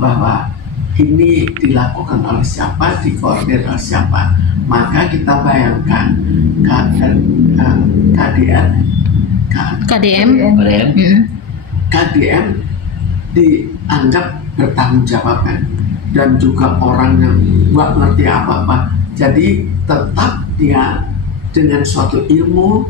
bahwa ini dilakukan oleh siapa, dikoordinir oleh siapa, maka kita bayangkan KDM dianggap bertanggung jawab kan, dan juga orang yang nggak ngerti apa-apa, jadi tetap dia dengan suatu ilmu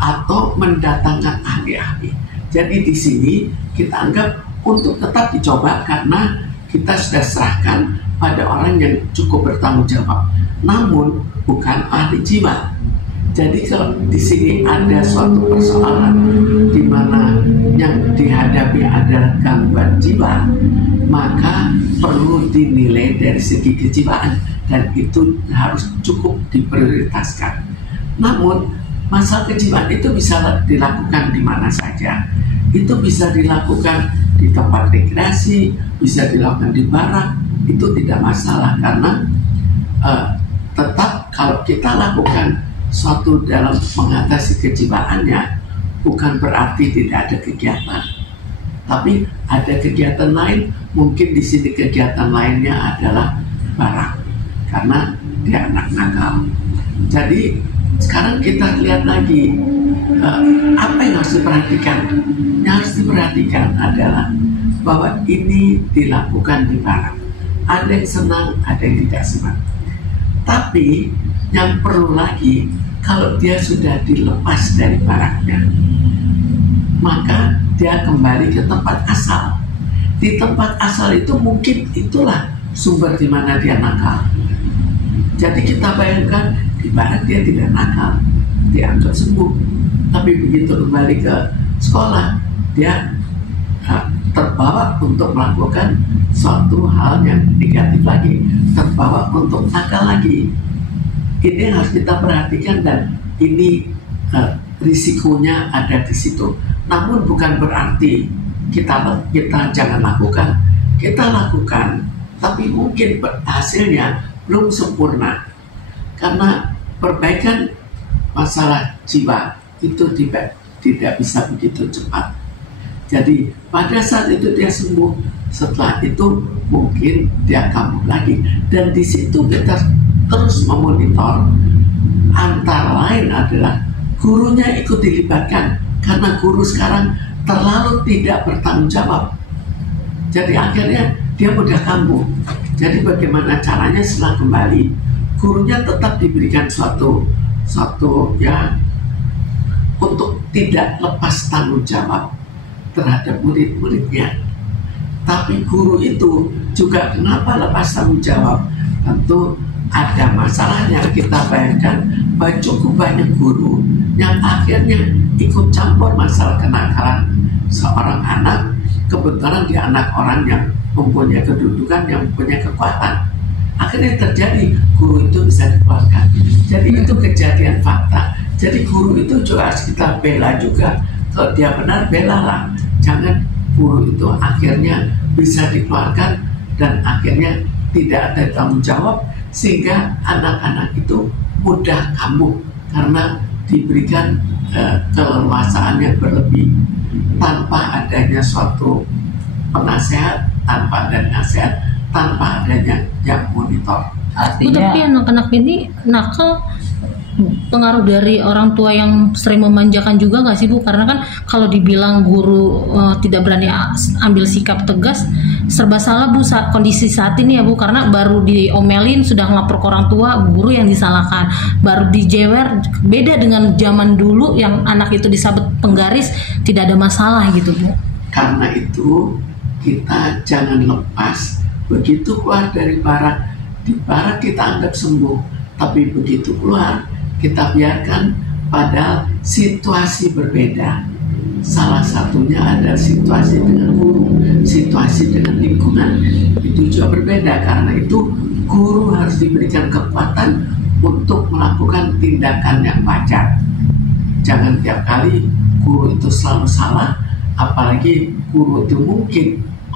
atau mendatangkan ahli-ahli. Jadi di sini kita anggap untuk tetap dicoba karena kita sudah serahkan pada orang yang cukup bertanggung jawab, namun bukan ahli jiwa. Jadi kalau di sini ada suatu persoalan di mana yang dihadapi adalah gangguan jiwa, maka perlu dinilai dari segi kejiwaan dan itu harus cukup diprioritaskan. Namun masalah kejiwaan itu bisa dilakukan di mana saja. Itu bisa dilakukan di tempat rekreasi, bisa dilakukan di barak, itu tidak masalah karena tetap kalau kita lakukan suatu dalam mengatasi kejiwaannya bukan berarti tidak ada kegiatan, tapi ada kegiatan lain. Mungkin di sini kegiatan lainnya adalah barak karena dia anak nakal. Jadi sekarang kita lihat lagi apa yang harus diperhatikan. Yang harus diperhatikan adalah bahwa ini dilakukan di barak. Ada yang senang, ada yang tidak senang. Tapi yang perlu lagi, kalau dia sudah dilepas dari baraknya, maka dia kembali ke tempat asal. Di tempat asal itu mungkin itulah sumber di mana dia nakal. Jadi kita bayangkan di barak dia tidak nakal, dia anggap sembuh. Tapi begitu kembali ke sekolah, dia terbawa untuk melakukan suatu hal yang negatif lagi, terbawa untuk nakal lagi. Ini harus kita perhatikan dan ini risikonya ada di situ. Namun bukan berarti kita jangan lakukan. Kita lakukan, tapi mungkin hasilnya belum sempurna karena perbaikan masalah jiwa itu tidak bisa begitu cepat. Jadi pada saat itu dia sembuh, setelah itu mungkin dia kambuh lagi. Dan di situ kita terus memonitor. Antara lain adalah gurunya ikut dilibatkan karena guru sekarang terlalu tidak bertanggung jawab. Jadi akhirnya dia mudah kambuh. Jadi bagaimana caranya setelah kembali, gurunya tetap diberikan suatu ya untuk tidak lepas tanggung jawab terhadap murid-muridnya. Tapi guru itu juga kenapa lepas tanggung jawab? Tentu ada masalahnya. Kita bayangkan bahwa cukup banyak guru yang akhirnya ikut campur masalah kenakalan seorang anak. Kebetulan dia anak orang yang mempunyai kedudukan, yang mempunyai kekuatan. Akhirnya terjadi guru itu bisa dikeluarkan. Jadi itu kejadian fakta. Jadi guru itu juga harus kita bela juga. Kalau dia benar, belalah. Jangan guru itu akhirnya bisa dikeluarkan dan akhirnya tidak ada tanggung jawab sehingga anak-anak itu mudah kambuh karena diberikan keleluasaan yang berlebih tanpa adanya suatu penasehat, tanpa ada nasihat, tanpa adanya yang monitor. Artinya, tapi anak-anak ini nakal pengaruh dari orang tua yang sering memanjakan juga nggak sih Bu? Karena kan kalau dibilang guru tidak berani ambil sikap tegas, serba salah Bu kondisi saat ini ya Bu, karena baru diomelin sudah ngelapor ke orang tua, guru yang disalahkan, baru dijewer. Beda dengan zaman dulu yang anak itu disabet penggaris tidak ada masalah gitu Bu. Karena itu kita jangan lepas, begitu keluar dari barak, di barak kita anggap sembuh, tapi begitu keluar kita biarkan, padahal situasi berbeda. Salah satunya adalah situasi dengan guru, situasi dengan lingkungan, itu juga berbeda. Karena itu guru harus diberikan kekuatan untuk melakukan tindakan yang wajar. Jangan tiap kali guru itu selalu salah, apalagi guru itu mungkin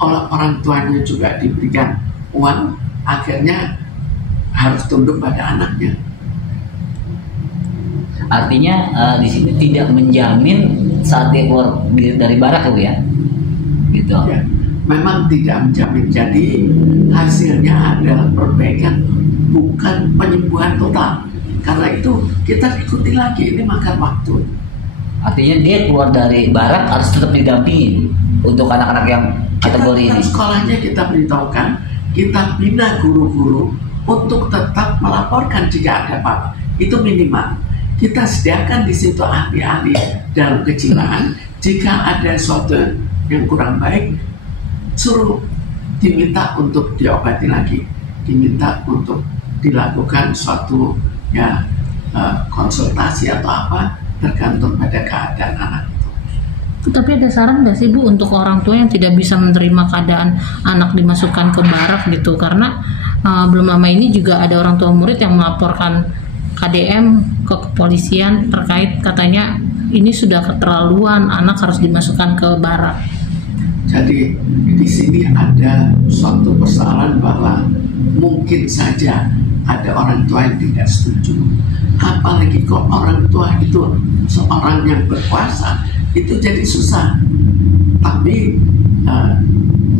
oleh orang tuanya juga diberikan uang, akhirnya harus tunduk pada anaknya. Artinya di sini tidak menjamin saat dia keluar dari barak ya Bu ya, gitu. Ya. memang tidak menjamin. Jadi hasilnya adalah perbaikan, bukan penyembuhan total. Karena itu kita ikuti lagi, ini makan waktu. Artinya dia keluar dari barak harus tetap didampingin untuk anak-anak yang kategori ini. Sekolahnya kita beritahukan, kita bina guru-guru untuk tetap melaporkan jika ada apa-apa. Itu minimal. Kita sediakan di situ ahli-ahli dalam kejiwaan. Jika ada sesuatu yang kurang baik, suruh diminta untuk diobati lagi, diminta untuk dilakukan suatu konsultasi atau apa, tergantung pada keadaan anak itu. Tapi ada saran nggak sih Bu untuk orang tua yang tidak bisa menerima keadaan anak dimasukkan ke barak gitu? Karena belum lama ini juga ada orang tua murid yang melaporkan KDM ke kepolisian terkait katanya ini sudah keterlaluan, anak harus dimasukkan ke barak. Jadi di sini ada suatu persoalan bahwa mungkin saja ada orang tua yang tidak setuju. Apalagi kok orang tua itu seorang yang berkuasa, itu jadi susah. Tapi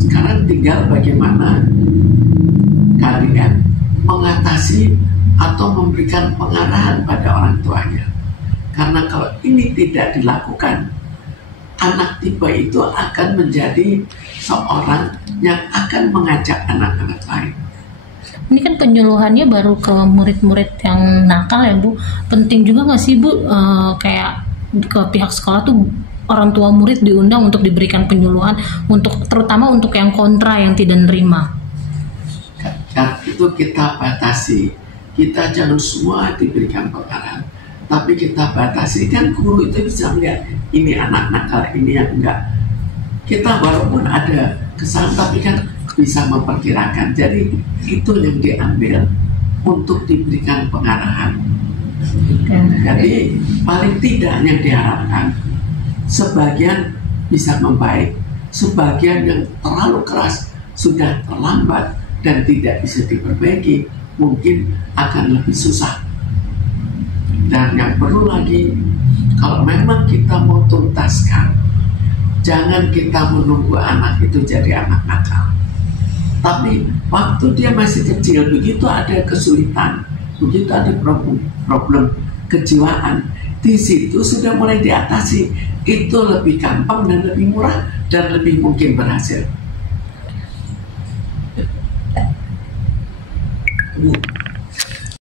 sekarang tinggal bagaimana kalian mengatasi atau memberikan pengarahan pada orang tuanya. Karena kalau ini tidak dilakukan, anak tipe itu akan menjadi seorang yang akan mengajak anak-anak lain. Ini kan penyuluhannya baru ke murid-murid yang nakal ya Bu. Penting juga nggak sih Bu kayak ke pihak sekolah tuh orang tua murid diundang untuk diberikan penyuluhan, untuk terutama untuk yang kontra, yang tidak nerima. Dan itu kita batasi. Kita jangan semua diberikan pengarahan, tapi kita batasi. Kan guru itu bisa melihat ini anak nakal, ini yang enggak. Kita walaupun ada kesalahan, tapi kan bisa memperkirakan. Jadi itu yang diambil untuk diberikan pengarahan. Jadi paling tidak yang diharapkan, sebagian bisa membaik, sebagian yang terlalu keras sudah terlambat dan tidak bisa diperbaiki, mungkin akan lebih susah. Dan yang perlu lagi, kalau memang kita mau tuntaskan, jangan kita menunggu anak itu jadi anak nakal. Tapi waktu dia masih kecil, begitu ada kesulitan, begitu ada problem kejiwaan, di situ sudah mulai diatasi. Itu lebih gampang dan lebih murah dan lebih mungkin berhasil. Bu,